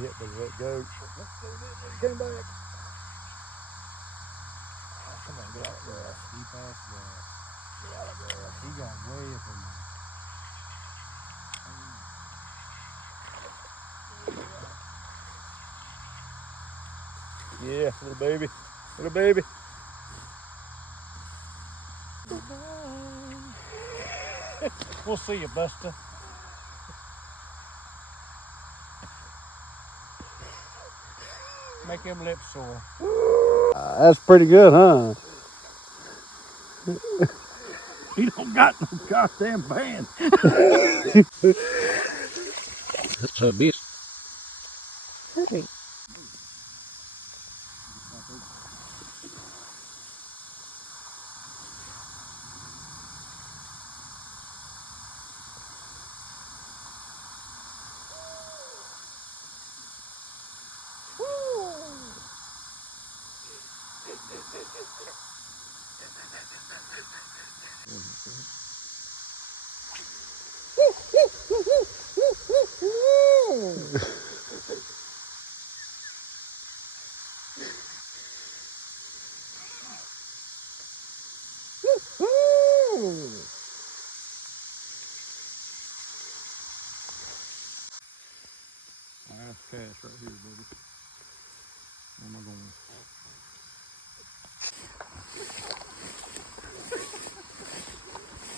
hit by that goat. Let's go get it. He came back. Oh, come on, get out of there. Keep off grass. Get out of there. He got way up in there. Yeah, little baby. Little baby. We'll see you, Buster. Make him lips sore. That's pretty good, huh? He don't got no goddamn band. That's a beast. Perfect. That's cash right here, baby. Where am I going?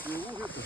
Yeah, we'll hit the